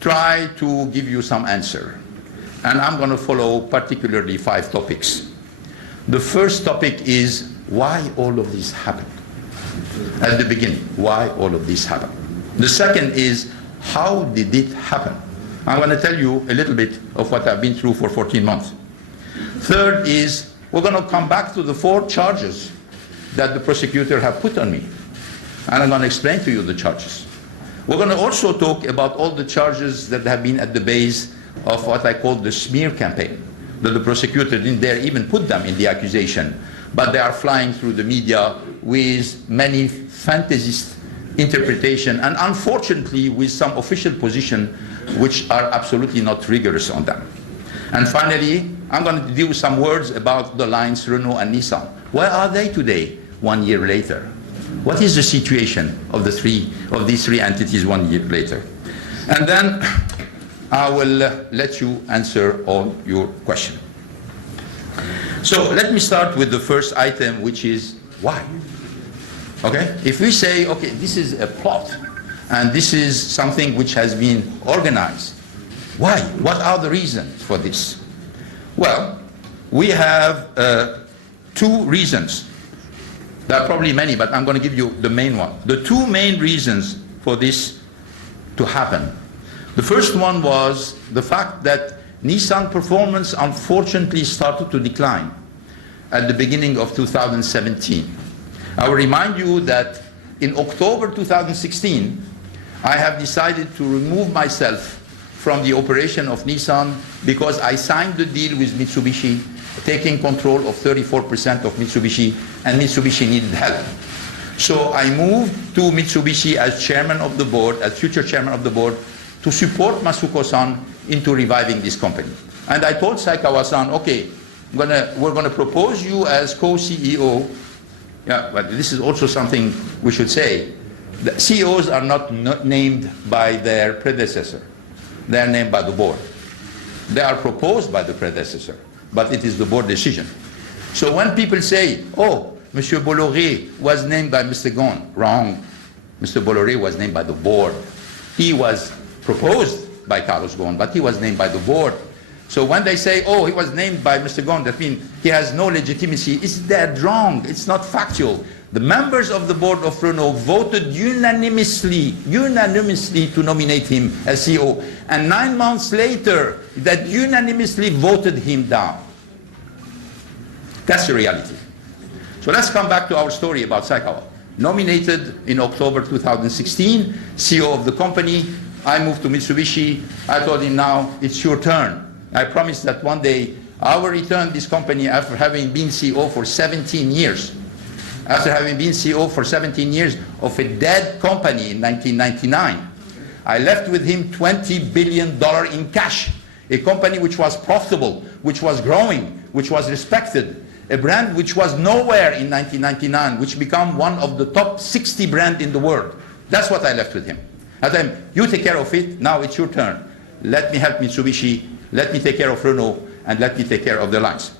try to give you some answer. And I'm going to follow particularly 5 topics. The first topic is why all of this happened. At the beginning, why all of this happened. The second is how did it happen. I'm going to tell you a little bit of what I've been through for 14 months. Third is we're going to come back to the 4 charges that the prosecutor have put on me. And I'm going to explain to you the charges. We're going to also talk about all the charges that have been at the base of what I call the smear campaign, that the prosecutor didn't dare even put them in the accusation, but they are flying through the media with many fantasist interpretation and unfortunately with some official position which are absolutely not rigorous on them. And finally, I'm going to do some words about the lines Renault and Nissan. Where are they today, 1 year later? What is the situation of these 3 entities 1 year later? And then I will let you answer all your questions. So let me start with the first item, which is why. Okay? If we say, okay, this is a plot, and this is something which has been organized, why? What are the reasons for this? Well, we have 2 reasons. There are probably many, but I'm going to give you the main one. The 2 main reasons for this to happen. The first one was the fact that Nissan performance unfortunately started to decline at the beginning of 2017. I will remind you that in October 2016, I have decided to remove myself from the operation of Nissan because I signed the deal with Mitsubishi, taking control of 34% of Mitsubishi, and Mitsubishi needed help. So I moved to Mitsubishi as chairman of the board, as future chairman of the board, to support Masuko-san into reviving this company. And I told Saikawa-san, okay, we're going to propose you as co-CEO. Yeah, but this is also something we should say. The CEOs are not named by their predecessor. They are named by the board. They are proposed by the predecessor, but it is the board decision. So when people say, oh, Monsieur Bolloré was named by Mr. Ghosn, wrong. Mr. Bolloré was named by the board. He was proposed by Carlos Ghosn, but he was named by the board. So when they say, oh, he was named by Mr. Ghosn, that means he has no legitimacy, it's dead wrong. It's not factual. The members of the board of Renault voted unanimously to nominate him as CEO. And 9 months later, that unanimously voted him down. That's the reality. So let's come back to our story about Saikawa. Nominated in October 2016, CEO of the company. I moved to Mitsubishi. I told him, now it's your turn. I promised that one day I will return this company after having been CEO for 17 years. After having been CEO for 17 years of a dead company in 1999. I left with him $20 billion in cash. A company which was profitable, which was growing, which was respected. A brand which was nowhere in 1999, which became one of the top 60 brands in the world. That's what I left with him. I told him, you take care of it, now it's your turn. Let me help Mitsubishi, let me take care of Renault, and let me take care of the lines.